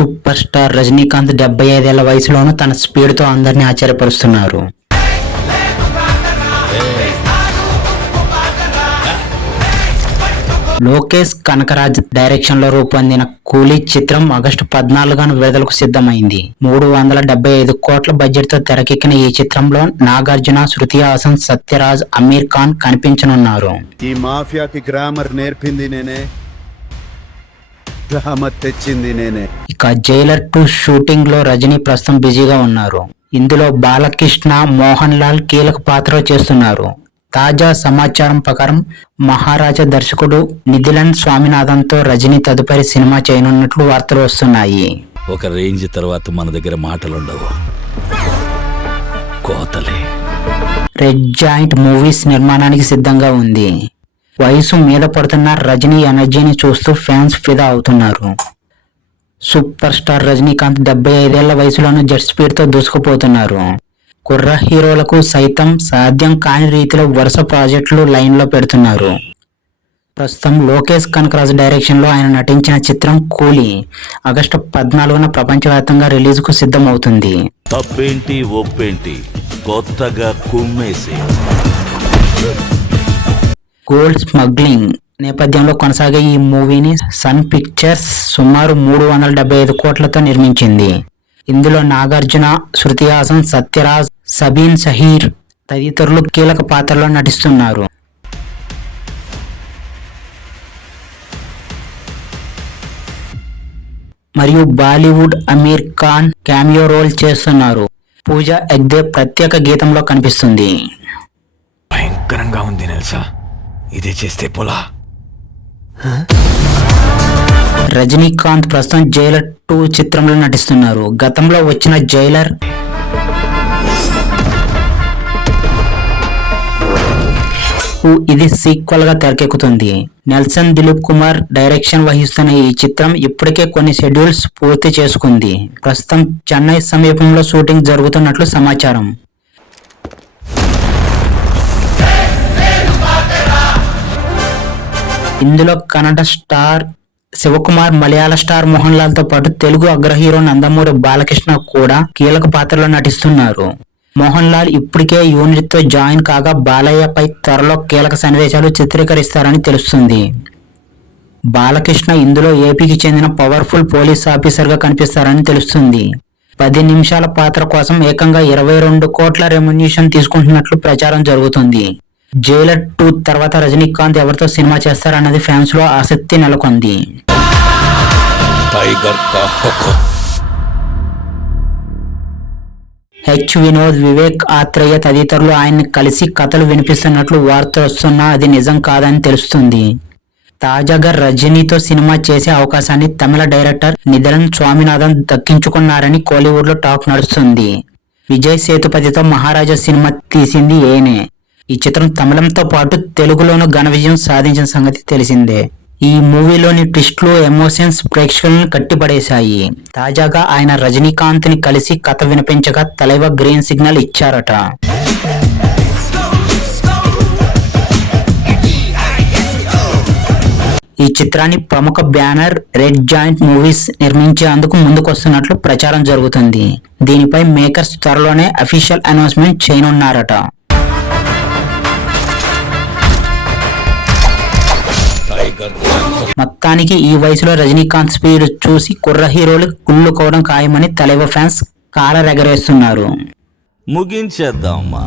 Super star Rajinikanth డెబ్బై ఐదేళ్ళ వయసులోనూ తన స్పీడ్తో అందరినీ ఆశ్చర్యపరుస్తున్నారు. లోకేష్ కనకరాజ్ డైరెక్షన్లో రూపొందిన కూలీ చిత్రం ఆగస్టు పద్నాలుగున విడుదలకు సిద్ధమైంది. మూడు వందల డెబ్బై ఐదు కోట్ల బడ్జెట్తో తెరకెక్కిన ఈ చిత్రంలో నాగార్జున శృతి హాసన్ సత్యరాజ్ అమీర్ ఖాన్ కనిపించనున్నారు. ఈ మాఫియాకి గ్రామర్ నేర్పింది నేనే. తెచ్చింది నేనే. ఇక జైలర్ టూ షూటింగ్లో రజనీ ప్రస్తుతం బిజీగా ఉన్నారు. ఇందులో బాలకృష్ణ మోహన్ లాల్ కీలక పాత్ర చేస్తున్నారు. తాజా సమాచారం ప్రకారం మహారాజా దర్శకుడు నిధిలన్ స్వామినాథన్తో రజనీ తదుపరి సినిమా చేయనున్నట్లు వార్తలు వస్తున్నాయి. ఒక రేంజ్ తర్వాత మన దగ్గర మాటలుండవు. కోతలే. రెడ్ జాయింట్ మూవీస్ నిర్మాణానికి సిద్ధంగా ఉంది. వయసు మీద పడుతున్న రజనీ ఎనర్జీని చూస్తూ ఫ్యాన్స్ ఫిదా అవుతున్నారు. సూపర్ స్టార్ రజనీకాంత్ డెబ్బై ఐదేళ్ళ వయసులోనూ జెట్ స్పీడ్తో దూసుకుపోతున్నారు. కుర్ర హీరోలకు సైతం సాధ్యం కాని రీతిలో వరుస ప్రాజెక్టులు లైన్లో పెడుతున్నారు. ప్రస్తుతం లోకేష్ కనకరాజు డైరెక్షన్లో ఆయన నటించిన చిత్రం కూలీ ఆగస్టు పద్నాలుగున ప్రపంచవ్యాప్తంగా రిలీజ్కు సిద్ధమవుతుంది. తప్పేంటి ఒప్పేంటి? కొత్తగా కుమ్మేసి గోల్డ్ స్మగ్లింగ్ నేపథ్యంలో కొనసాగే ఈ మూవీని సన్ పిక్చర్స్ సుమారు మూడు వందల డెబ్బై ఐదు కోట్లతో నిర్మించింది. ఇందులో నాగార్జున శృతి హాసన్ సత్యరాజ్ సబీన్ సహీర్ తదితరులు కీలక పాత్రలో నటిస్తున్నారు. మరియు బాలీవుడ్ అమీర్ ఖాన్ క్యామియో రోల్ చేస్తున్నారు. పూజ ఎగ్దే ప్రత్యేక గీతంలో కనిపిస్తుంది. భయంకరంగా ఉంది నెల్సా. ఇదే చేస్తే పోలా? రజనీకాంత్ ప్రస్తుతం జైలర్ టూ చిత్రంలో నటిస్తున్నారు. గతంలో వచ్చిన జైలర్ ఇది సీక్వెల్గా తెరకెక్కుతుంది. నెల్సన్ దిలీప్ కుమార్ డైరెక్షన్ వహిస్తున్న ఈ చిత్రం ఇప్పటికే కొన్ని షెడ్యూల్స్ పూర్తి చేసుకుంది. ప్రస్తుతం చెన్నై సమీపంలో షూటింగ్ జరుగుతున్నట్లు సమాచారం. ఇందులో కన్నడ స్టార్ శివకుమార్ మలయాళ స్టార్ మోహన్ లాల్తో పాటు తెలుగు అగ్ర హీరో నందమూరి బాలకృష్ణ కూడా కీలక పాత్రలో నటిస్తున్నారు. మోహన్ లాల్ ఇప్పటికే యూనిట్తో జాయిన్ కాగా బాలయ్యపై త్వరలో కీలక సన్నివేశాలు చిత్రీకరిస్తారని తెలుస్తుంది. బాలకృష్ణ ఇందులో ఏపీకి చెందిన పవర్ఫుల్ పోలీస్ ఆఫీసర్గా కనిపిస్తారని తెలుస్తుంది. పది నిమిషాల పాత్ర కోసం ఏకంగా ఇరవై రెండు కోట్ల రెమ్యునేషన్ తీసుకుంటున్నట్లు ప్రచారం జరుగుతుంది. జైలర్ టూ తర్వాత రజనీకాంత్ ఎవరితో సినిమా చేస్తారన్నది ఫ్యాన్స్లో ఆసక్తి నెలకొంది. హెచ్ వినోద్ వివేక్ ఆత్రేయ తదితరులు ఆయన్ని కలిసి కథలు వినిపిస్తున్నట్లు వార్తలు వస్తున్నా అది నిజం కాదని తెలుస్తుంది. తాజాగా రజనీతో సినిమా చేసే అవకాశాన్ని తమిళ డైరెక్టర్ నిధలన్ స్వామినాథన్ దక్కించుకున్నారని కోలీవుడ్లో టాక్ నడుస్తుంది. విజయ్ సేతుపతితో మహారాజా సినిమా తీసింది ఏనే. ఈ చిత్రం తమిళంతో పాటు తెలుగులోనూ ఘన విజయం సాధించిన సంగతి తెలిసిందే. ఈ మూవీలోని ట్విస్ట్లు ఎమోషన్స్ ప్రేక్షకులను కట్టిపడేశాయి. తాజాగా ఆయన రజనీకాంత్ని కలిసి కథ వినిపించగా తలైవ గ్రీన్ సిగ్నల్ ఇచ్చారట. ఈ చిత్రాన్ని ప్రముఖ బ్యానర్ రెడ్ జాయింట్ మూవీస్ నిర్మించేందుకు ముందుకొస్తున్నట్లు ప్రచారం జరుగుతుంది. దీనిపై మేకర్స్ త్వరలోనే అఫీషియల్ అనౌన్స్మెంట్ చేయనున్నారట. మొత్తానికి ఈ వయసులో రజనీకాంత్ స్పీడ్ చూసి కుర్ర హీరోలు కుళ్ళుకోవడం ఖాయమని తలైవ ఫ్యాన్స్ కాలరెగరేస్తున్నారు. ముగించేద్దామా